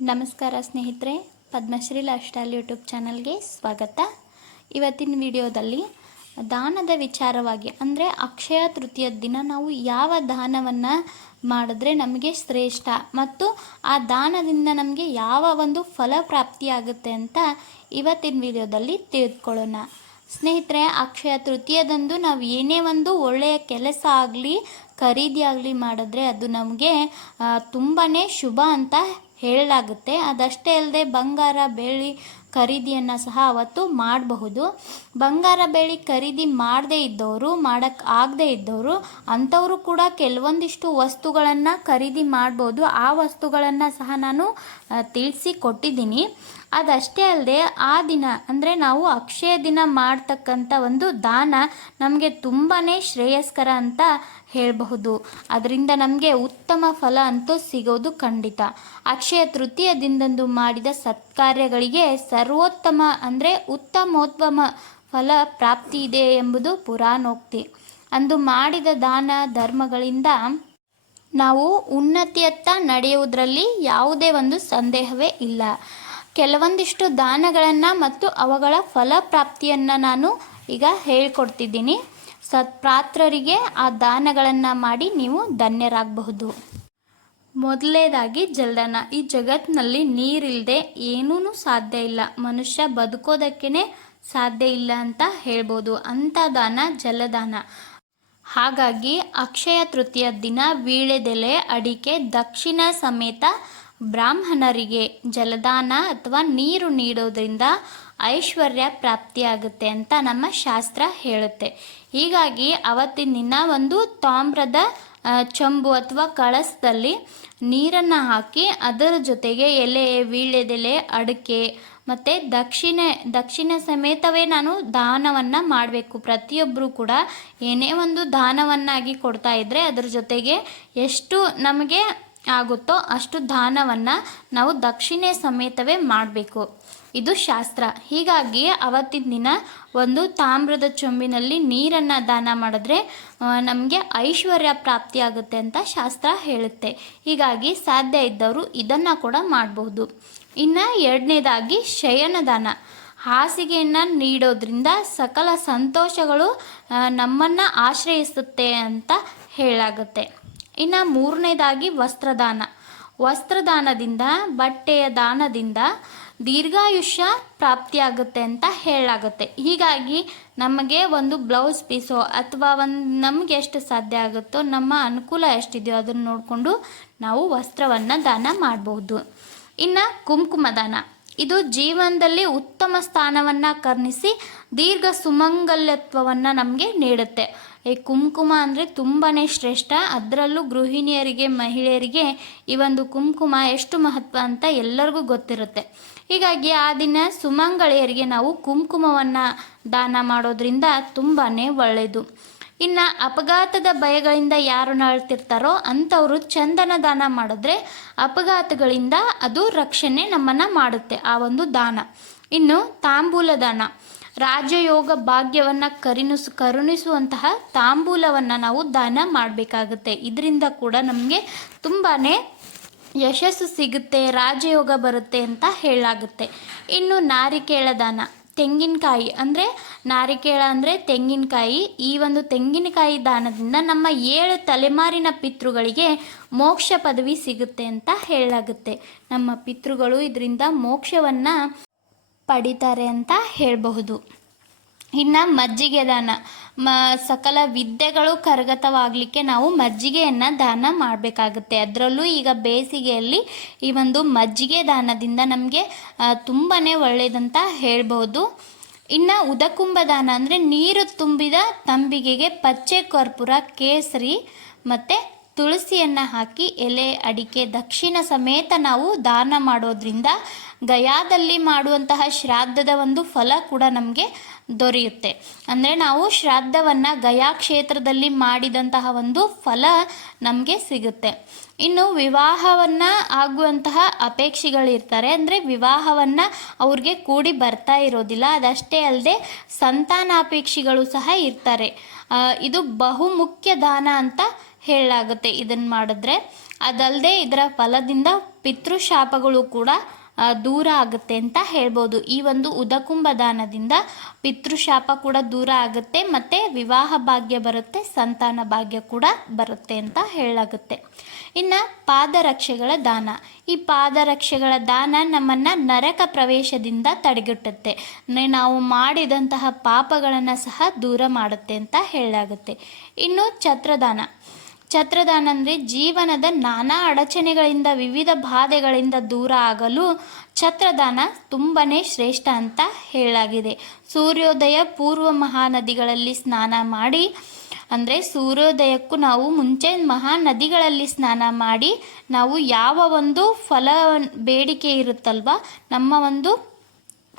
ನಮಸ್ಕಾರ ಸ್ನೇಹಿತರೆ, Padmashri life style YouTube ಚಾನಲ್ಗೆ ಸ್ವಾಗತ. ಇವತ್ತಿನ ವಿಡಿಯೋದಲ್ಲಿ ದಾನದ ವಿಚಾರವಾಗಿ, ಅಂದರೆ ಅಕ್ಷಯ ತೃತೀಯ ದಿನ ನಾವು ಯಾವ ದಾನವನ್ನು ಮಾಡಿದ್ರೆ ನಮಗೆ ಶ್ರೇಷ್ಠ ಮತ್ತು ಆ ದಾನದಿಂದ ನಮಗೆ ಯಾವ ಒಂದು ಫಲ ಪ್ರಾಪ್ತಿಯಾಗುತ್ತೆ ಅಂತ ಇವತ್ತಿನ ವಿಡಿಯೋದಲ್ಲಿ ತಿಳಿದುಕೊಳ್ಳೋಣ. ಸ್ನೇಹಿತರೆ, ಅಕ್ಷಯ ತೃತೀಯದಂದು ನಾವು ಏನೇ ಒಂದು ಒಳ್ಳೆಯ ಕೆಲಸ ಆಗಲಿ, ಖರೀದಿ ಆಗಲಿ ಮಾಡಿದ್ರೆ ಅದು ನಮಗೆ ತುಂಬಾ ಶುಭ ಅಂತ ಹೇಳಲಾಗುತ್ತೆ. ಅದಷ್ಟೇ ಅಲ್ಲದೆ ಬಂಗಾರ ಬೆಳ್ಳಿ ಖರೀದಿಯನ್ನು ಸಹ ಅವತ್ತು ಮಾಡಬಹುದು. ಬಂಗಾರ ಬೆಳ್ಳಿ ಖರೀದಿ ಮಾಡದೇ ಇದ್ದವರು ಮಾಡೋಕ್ಕೆ ಆಗದೇ ಇದ್ದವರು, ಅಂಥವರು ಕೂಡ ಕೆಲವೊಂದಿಷ್ಟು ವಸ್ತುಗಳನ್ನು ಖರೀದಿ ಮಾಡ್ಬೋದು. ಆ ವಸ್ತುಗಳನ್ನು ಸಹ ನಾನು ತಿಳಿಸಿ ಕೊಟ್ಟಿದ್ದೀನಿ ಅದಷ್ಟೇ ಅಲ್ಲದೆ ಆ ದಿನ, ಅಂದರೆ ನಾವು ಅಕ್ಷಯ ದಿನ ಮಾಡ್ತಕ್ಕಂಥ ಒಂದು ದಾನ ನಮಗೆ ತುಂಬಾ ಶ್ರೇಯಸ್ಕರ ಅಂತ ಹೇಳಬಹುದು. ಅದರಿಂದ ನಮಗೆ ಉತ್ತಮ ಫಲ ಅಂತೂ ಸಿಗೋದು ಖಂಡಿತ. ಅಕ್ಷಯ ತೃತೀಯ ದಿನದಂದು ಮಾಡಿದ ಸತ್ಕಾರ್ಯಗಳಿಗೆ ಸರ್ವೋತ್ತಮ ಅಂದರೆ ಉತ್ತಮೋತ್ತಮ ಫಲ ಪ್ರಾಪ್ತಿ ಇದೆ ಎಂಬುದು ಪುರಾಣೋಕ್ತಿ. ಅಂದು ಮಾಡಿದ ದಾನ ಧರ್ಮಗಳಿಂದ ನಾವು ಉನ್ನತಿಯತ್ತ ನಡೆಯುವುದರಲ್ಲಿ ಯಾವುದೇ ಒಂದು ಸಂದೇಹವೇ ಇಲ್ಲ. ಕೆಲವೊಂದಿಷ್ಟು ದಾನಗಳನ್ನು ಮತ್ತು ಅವುಗಳ ಫಲಪ್ರಾಪ್ತಿಯನ್ನು ನಾನು ಈಗ ಹೇಳ್ಕೊಡ್ತಿದ್ದೀನಿ. ಸತ್ಪಾತ್ರರಿಗೆ ಆ ದಾನಗಳನ್ನು ಮಾಡಿ ನೀವು ಧನ್ಯರಾಗಬಹುದು. ಮೊದಲನೇದಾಗಿ ಜಲದಾನ, ಈ ಜಗತ್ತಿನಲ್ಲಿ ನೀರಿಲ್ಲದೆ ಏನೂ ಸಾಧ್ಯ ಇಲ್ಲ. ಮನುಷ್ಯ ಬದುಕೋದಕ್ಕೇ ಸಾಧ್ಯ ಇಲ್ಲ ಅಂತ ಹೇಳ್ಬೋದು. ಅಂಥ ದಾನ, ಜಲದಾನ. ಹಾಗಾಗಿ ಅಕ್ಷಯ ತೃತೀಯ ದಿನ ವೀಳೆದೆಲೆ ಅಡಿಕೆ, ದಕ್ಷಿಣ ಸಮೇತ ಬ್ರಾಹ್ಮಣರಿಗೆ ಜಲದಾನ ಅಥವಾ ನೀರು ನೀಡೋದ್ರಿಂದ ಐಶ್ವರ್ಯ ಪ್ರಾಪ್ತಿಯಾಗುತ್ತೆ ಅಂತ ನಮ್ಮ ಶಾಸ್ತ್ರ ಹೇಳುತ್ತೆ. ಹೀಗಾಗಿ ಅವತ್ತಿನ ದಿನ ಒಂದು ತಾಮ್ರದ ಚಂಬು ಅಥವಾ ಕಳಸದಲ್ಲಿ ನೀರನ್ನು ಹಾಕಿ ಅದರ ಜೊತೆಗೆ ಎಲೆ ವೀಳ್ಯದೆಲೆ ಅಡಿಕೆ ಮತ್ತು ದಕ್ಷಿಣ ದಕ್ಷಿಣ ಸಮೇತವೇ ನಾನು ದಾನವನ್ನು ಮಾಡಬೇಕು. ಪ್ರತಿಯೊಬ್ಬರು ಕೂಡ ಏನೇ ಒಂದು ದಾನವನ್ನಾಗಿ ಕೊಡ್ತಾ ಇದ್ದರೆ ಅದರ ಜೊತೆಗೆ ಎಷ್ಟು ನಮಗೆ ಆಗುತ್ತೋ ಅಷ್ಟು ದಾನವನ್ನು ನಾವು ದಕ್ಷಿಣೆ ಸಮೇತವೇ ಮಾಡಬೇಕು. ಇದು ಶಾಸ್ತ್ರ. ಹೀಗಾಗಿ ಅವತ್ತಿನ ದಿನ ಒಂದು ತಾಮ್ರದ ಚೊಂಬಿನಲ್ಲಿ ನೀರನ್ನು ದಾನ ಮಾಡಿದ್ರೆ ನಮಗೆ ಐಶ್ವರ್ಯ ಪ್ರಾಪ್ತಿಯಾಗುತ್ತೆ ಅಂತ ಶಾಸ್ತ್ರ ಹೇಳುತ್ತೆ. ಹೀಗಾಗಿ ಸಾಧ್ಯ ಇದ್ದವರು ಇದನ್ನು ಕೂಡ ಮಾಡಬಹುದು. ಇನ್ನು ಎರಡನೇದಾಗಿ ಶಯನದಾನ ಹಾಸಿಗೆಯನ್ನು ನೀಡೋದ್ರಿಂದ ಸಕಲ ಸಂತೋಷಗಳು ನಮ್ಮನ್ನು ಆಶ್ರಯಿಸುತ್ತೆ ಅಂತ ಹೇಳಾಗುತ್ತೆ. ಇನ್ನು ಮೂರನೇದಾಗಿ ವಸ್ತ್ರದಾನ. ವಸ್ತ್ರದಾನದಿಂದ, ಬಟ್ಟೆಯ ದಾನದಿಂದ ದೀರ್ಘಾಯುಷ್ಯ ಪ್ರಾಪ್ತಿಯಾಗುತ್ತೆ ಅಂತ ಹೇಳಾಗುತ್ತೆ ಹೀಗಾಗಿ ನಮಗೆ ಒಂದು ಬ್ಲೌಸ್ ಪೀಸೋ ಅಥವಾ ಒಂದು ನಮಗೆ ಎಷ್ಟು ಸಾಧ್ಯ ಆಗುತ್ತೋ, ನಮ್ಮ ಅನುಕೂಲ ಎಷ್ಟಿದೆಯೋ ಅದನ್ನು ನೋಡಿಕೊಂಡು ನಾವು ವಸ್ತ್ರವನ್ನು ದಾನ ಮಾಡಬಹುದು ಇನ್ನು ಕುಂಕುಮ ದಾನ ಇದು ಜೀವನದಲ್ಲಿ ಉತ್ತಮ ಸ್ಥಾನವನ್ನು ಕರ್ಣಿಸಿ ದೀರ್ಘ ಸುಮಂಗಲ್ಯತ್ವವನ್ನು ನಮಗೆ ನೀಡುತ್ತೆ. ಈ ಕುಂಕುಮ ಅಂದರೆ ತುಂಬಾ ಶ್ರೇಷ್ಠ. ಅದರಲ್ಲೂ ಗೃಹಿಣಿಯರಿಗೆ, ಮಹಿಳೆಯರಿಗೆ ಈ ಒಂದು ಕುಂಕುಮ ಎಷ್ಟು ಮಹತ್ವ ಅಂತ ಎಲ್ಲರಿಗೂ ಗೊತ್ತಿರುತ್ತೆ. ಹೀಗಾಗಿ ಆ ದಿನ ಸುಮಂಗಳೆಯರಿಗೆ ನಾವು ಕುಂಕುಮವನ್ನು ದಾನ ಮಾಡೋದ್ರಿಂದ ತುಂಬಾ ಒಳ್ಳೆಯದು ಇನ್ನು ಅಪಘಾತದ ಭಯಗಳಿಂದ ಯಾರು ನಾಳ್ತಿರ್ತಾರೋ ಅಂಥವರು ಚಂದನ ದಾನ ಮಾಡಿದ್ರೆ ಅಪಘಾತಗಳಿಂದ ಅದು ರಕ್ಷಣೆ ನಮ್ಮನ್ನು ಮಾಡುತ್ತೆ, ಆ ಒಂದು ದಾನ. ಇನ್ನು ತಾಂಬೂಲ ದಾನ. ರಾಜಯೋಗ ಭಾಗ್ಯವನ್ನು ಕರುಣಿಸು ಕರುಣಿಸುವಂತಹ ತಾಂಬೂಲವನ್ನು ನಾವು ದಾನ ಮಾಡಬೇಕಾಗುತ್ತೆ. ಇದರಿಂದ ಕೂಡ ನಮಗೆ ತುಂಬಾ ಯಶಸ್ಸು ಸಿಗುತ್ತೆ, ರಾಜಯೋಗ ಬರುತ್ತೆ ಅಂತ ಹೇಳಾಗುತ್ತೆ ಇನ್ನು ನಾರಿಕೇಳ ದಾನ. ತೆಂಗಿನಕಾಯಿ ಅಂದರೆ, ನಾರಿಕೇಳ ಅಂದರೆ ತೆಂಗಿನಕಾಯಿ. ಈ ಒಂದು ತೆಂಗಿನಕಾಯಿ ದಾನದಿಂದ ನಮ್ಮ ಏಳು ತಲೆಮಾರಿನ ಪಿತೃಗಳಿಗೆ ಮೋಕ್ಷ ಪದವಿ ಸಿಗುತ್ತೆ ಅಂತ ಹೇಳಲಾಗುತ್ತೆ. ನಮ್ಮ ಪಿತೃಗಳು ಇದರಿಂದ ಮೋಕ್ಷವನ್ನು ಪಡಿತಾರೆ ಅಂತ ಹೇಳಬಹುದು. ಇನ್ನು ಮಜ್ಜಿಗೆ ದಾನ ಮ, ಸಕಲ ವಿದ್ಯೆಗಳು ಕರಗತವಾಗಲಿಕ್ಕೆ ನಾವು ಮಜ್ಜಿಗೆಯನ್ನು ದಾನ ಮಾಡಬೇಕಾಗುತ್ತೆ. ಅದರಲ್ಲೂ ಈಗ ಬೇಸಿಗೆಯಲ್ಲಿ ಈ ಒಂದು ಮಜ್ಜಿಗೆ ದಾನದಿಂದ ನಮಗೆ ತುಂಬಾ ಒಳ್ಳೆಯದಂತ ಹೇಳ್ಬೋದು ಇನ್ನು ಉದಕುಂಭ ದಾನ ಅಂದರೆ ನೀರು ತುಂಬಿದ ತಂಬಿಗೆಗೆ ಪಚ್ಚೆ ಕರ್ಪೂರ, ಕೇಸರಿ ಮತ್ತು ತುಳಸಿಯನ್ನು ಹಾಕಿ ಎಲೆ, ಅಡಿಕೆ, ದಕ್ಷಿಣ ಸಮೇತ ನಾವು ದಾನ ಮಾಡೋದ್ರಿಂದ ಗಯಾದಲ್ಲಿ ಮಾಡುವಂತಹ ಶ್ರಾದ್ದದ ಒಂದು ಫಲ ಕೂಡ ನಮಗೆ ದೊರೆಯುತ್ತೆ. ಅಂದರೆ ನಾವು ಶ್ರಾದ್ದವನ್ನು ಗಯಾ ಕ್ಷೇತ್ರದಲ್ಲಿ ಮಾಡಿದಂತಹ ಒಂದು ಫಲ ನಮಗೆ ಸಿಗುತ್ತೆ. ಇನ್ನು ವಿವಾಹವನ್ನು ಆಗುವಂತಹ ಅಪೇಕ್ಷೆಗಳಿರ್ತಾರೆ. ಅಂದರೆ ವಿವಾಹವನ್ನು ಅವ್ರಿಗೆ ಕೂಡಿ ಬರ್ತಾ ಇರೋದಿಲ್ಲ. ಅದಷ್ಟೇ ಅಲ್ಲದೆ ಸಂತಾನಾಪೇಕ್ಷಿಗಳು ಸಹ ಇರ್ತಾರೆ. ಇದು ಬಹುಮುಖ್ಯ ದಾನ ಅಂತ ಹೇಳಲಾಗುತ್ತೆ ಇದನ್ನು ಮಾಡಿದ್ರೆ. ಅದಲ್ಲದೆ ಇದರ ಫಲದಿಂದ ಪಿತೃಶಾಪಗಳು ಕೂಡ ದೂರ ಆಗುತ್ತೆ ಅಂತ ಹೇಳ್ಬೋದು. ಈ ಒಂದು ಉದಕುಂಭ ದಾನದಿಂದ ಪಿತೃಶಾಪ ಕೂಡ ದೂರ ಆಗುತ್ತೆ, ಮತ್ತು ವಿವಾಹ ಭಾಗ್ಯ ಬರುತ್ತೆ, ಸಂತಾನ ಭಾಗ್ಯ ಕೂಡ ಬರುತ್ತೆ ಅಂತ ಹೇಳಾಗುತ್ತೆ ಇನ್ನು ಪಾದರಕ್ಷೆಗಳ ದಾನ. ಈ ಪಾದರಕ್ಷೆಗಳ ದಾನ ನಮ್ಮನ್ನು ನರಕ ಪ್ರವೇಶದಿಂದ ತಡೆಗಟ್ಟುತ್ತೆ. ನಾವು ಮಾಡಿದಂತಹ ಪಾಪಗಳನ್ನು ಸಹ ದೂರ ಮಾಡುತ್ತೆ ಅಂತ ಹೇಳಲಾಗುತ್ತೆ. ಇನ್ನು ಛತ್ರದಾನ. ಛತ್ರದಾನ ಅಂದರೆ ಜೀವನದ ನಾನಾ ಅಡಚಣೆಗಳಿಂದ, ವಿವಿಧ ಬಾಧೆಗಳಿಂದ ದೂರ ಆಗಲು ಛತ್ರದಾನ ತುಂಬಾ ಶ್ರೇಷ್ಠ ಅಂತ ಹೇಳಲಾಗಿದೆ. ಸೂರ್ಯೋದಯ ಪೂರ್ವ ಮಹಾನದಿಗಳಲ್ಲಿ ಸ್ನಾನ ಮಾಡಿ, ಅಂದರೆ ಸೂರ್ಯೋದಯಕ್ಕೂ ನಾವು ಮುಂಚೆ ಮಹಾನದಿಗಳಲ್ಲಿ ಸ್ನಾನ ಮಾಡಿ, ನಾವು ಯಾವ ಒಂದು ಫಲ ಬೇಡಿಕೆ ಇರುತ್ತಲ್ವ, ನಮ್ಮ ಒಂದು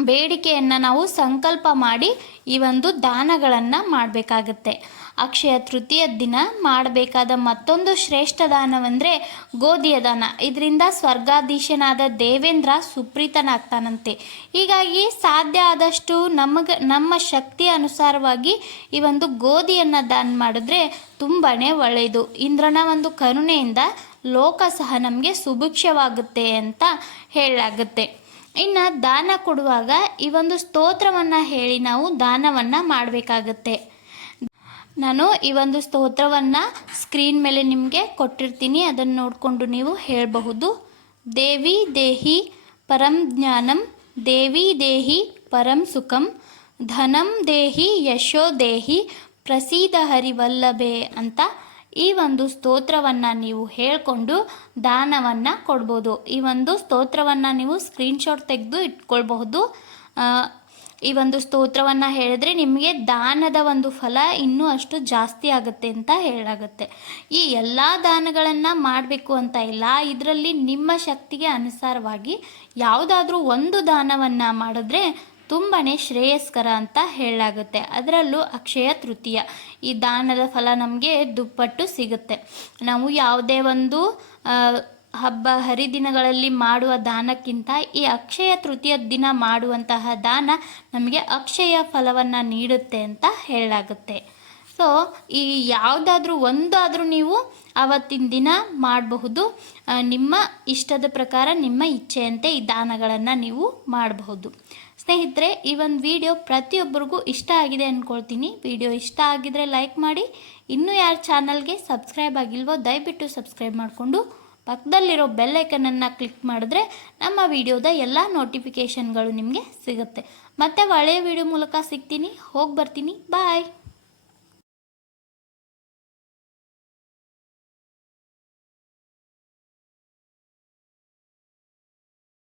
ಬೇಡಿಕೆಯನ್ನು ನಾವು ಸಂಕಲ್ಪ ಮಾಡಿ ಈ ಒಂದು ದಾನಗಳನ್ನು ಮಾಡಬೇಕಾಗತ್ತೆ. ಅಕ್ಷಯ ತೃತೀಯ ದಿನ ಮಾಡಬೇಕಾದ ಮತ್ತೊಂದು ಶ್ರೇಷ್ಠ ದಾನವೆಂದರೆ ಗೋಧಿಯ ದಾನ. ಇದರಿಂದ ಸ್ವರ್ಗಾಧೀಶನಾದ ದೇವೇಂದ್ರ ಸುಪ್ರೀತನಾಗ್ತಾನಂತೆ. ಹೀಗಾಗಿ ಸಾಧ್ಯ ಆದಷ್ಟು ನಮಗೆ, ನಮ್ಮ ಶಕ್ತಿ ಅನುಸಾರವಾಗಿ ಈ ಒಂದು ಗೋಧಿಯನ್ನು ದಾನ ಮಾಡಿದ್ರೆ ತುಂಬಾ ಒಳ್ಳೆಯದು. ಇಂದ್ರನ ಒಂದು ಕರುಣೆಯಿಂದ ಲೋಕ ಸಹ ನಮಗೆ ಸುಭಿಕ್ಷವಾಗುತ್ತೆ ಅಂತ ಹೇಳಲಾಗುತ್ತೆ. ಇನ್ನು ದಾನ ಕೊಡುವಾಗ ಈ ಒಂದು ಸ್ತೋತ್ರವನ್ನು ಹೇಳಿ ನಾವು ದಾನವನ್ನು ಮಾಡಬೇಕಾಗತ್ತೆ. ನಾನು ಈ ಒಂದು ಸ್ತೋತ್ರವನ್ನು ಸ್ಕ್ರೀನ್ ಮೇಲೆ ನಿಮಗೆ ಕೊಟ್ಟಿರ್ತೀನಿ. ಅದನ್ನು ನೋಡಿಕೊಂಡು ನೀವು ಹೇಳಬಹುದು. ದೇವಿ ದೇಹಿ ಪರಂ ಜ್ಞಾನಂ, ದೇವಿ ದೇಹಿ ಪರಂ ಸುಖಂ, ಧನಂ ದೇಹಿ ಯಶೋ ದೇಹಿ ಪ್ರಸೀದ ಹರಿವಲ್ಲಭೆ ಅಂತ ಈ ಒಂದು ಸ್ತೋತ್ರವನ್ನು ನೀವು ಹೇಳಿಕೊಂಡು ದಾನವನ್ನು ಕೊಡ್ಬೋದು. ಈ ಒಂದು ಸ್ತೋತ್ರವನ್ನು ನೀವು ಸ್ಕ್ರೀನ್ಶಾಟ್ ತೆಗೆದು ಇಟ್ಕೊಳ್ಬಹುದು. ಈ ಒಂದು ಸ್ತೋತ್ರವನ್ನು ಹೇಳಿದ್ರೆ ನಿಮಗೆ ದಾನದ ಒಂದು ಫಲ ಇನ್ನೂ ಅಷ್ಟು ಜಾಸ್ತಿ ಆಗುತ್ತೆ ಅಂತ ಹೇಳಾಗುತ್ತೆ. ಈ ಎಲ್ಲ ದಾನಗಳನ್ನು ಮಾಡಬೇಕು ಅಂತ ಇಲ್ಲ, ಇದರಲ್ಲಿ ನಿಮ್ಮ ಶಕ್ತಿಗೆ ಅನುಸಾರವಾಗಿ ಯಾವುದಾದ್ರೂ ಒಂದು ದಾನವನ್ನು ಮಾಡಿದ್ರೆ ತುಂಬಾ ಶ್ರೇಯಸ್ಕರ ಅಂತ ಹೇಳಲಾಗುತ್ತೆ ಅದರಲ್ಲೂ ಅಕ್ಷಯ ತೃತೀಯ. ಈ ದಾನದ ಫಲ ನಮಗೆ ದುಪ್ಪಟ್ಟು ಸಿಗುತ್ತೆ. ನಾವು ಯಾವುದೇ ಒಂದು ಹಬ್ಬ ಹರಿದಿನಗಳಲ್ಲಿ ಮಾಡುವ ದಾನಕ್ಕಿಂತ ಈ ಅಕ್ಷಯ ತೃತೀಯ ದಿನ ಮಾಡುವಂತಹ ದಾನ ನಮಗೆ ಅಕ್ಷಯ ಫಲವನ್ನು ನೀಡುತ್ತೆ ಅಂತ ಹೇಳಲಾಗುತ್ತೆ. ಸೊ ಈ ಯಾವುದಾದ್ರೂ ಒಂದಾದರೂ ನೀವು ಆವತ್ತಿನ ದಿನ ಮಾಡಬಹುದು. ನಿಮ್ಮ ಇಷ್ಟದ ಪ್ರಕಾರ ನಿಮ್ಮ ಇಚ್ಛೆಯಂತೆ ಈ ದಾನಗಳನ್ನು ನೀವು ಮಾಡಬಹುದು. ಸ್ನೇಹಿತರೆ, ಈ ಒಂದು ವಿಡಿಯೋ ಪ್ರತಿಯೊಬ್ಬರಿಗೂ ಇಷ್ಟ ಆಗಿದೆ ಅಂದ್ಕೊಳ್ತೀನಿ ವಿಡಿಯೋ ಇಷ್ಟ ಆಗಿದ್ರೆ ಲೈಕ್ ಮಾಡಿ. ಇನ್ನೂ ಯಾರು ಚಾನಲ್ಗೆ ಸಬ್ಸ್ಕ್ರೈಬ್ ಆಗಿಲ್ವೋ ದಯವಿಟ್ಟು ಸಬ್ಸ್ಕ್ರೈಬ್ ಮಾಡಿಕೊಂಡು ಪಕ್ಕದಲ್ಲಿರೋ ಬೆಲ್ಲೈಕನನ್ನು ಕ್ಲಿಕ್ ಮಾಡಿದ್ರೆ ನಮ್ಮ ವಿಡಿಯೋದ ಎಲ್ಲ ನೋಟಿಫಿಕೇಷನ್ಗಳು ನಿಮಗೆ ಸಿಗುತ್ತೆ. ಮತ್ತೆ ಒಳ್ಳೆಯ ವಿಡಿಯೋ ಮೂಲಕ ಸಿಗ್ತೀನಿ. ಹೋಗಿ ಬರ್ತೀನಿ. ಬಾಯ್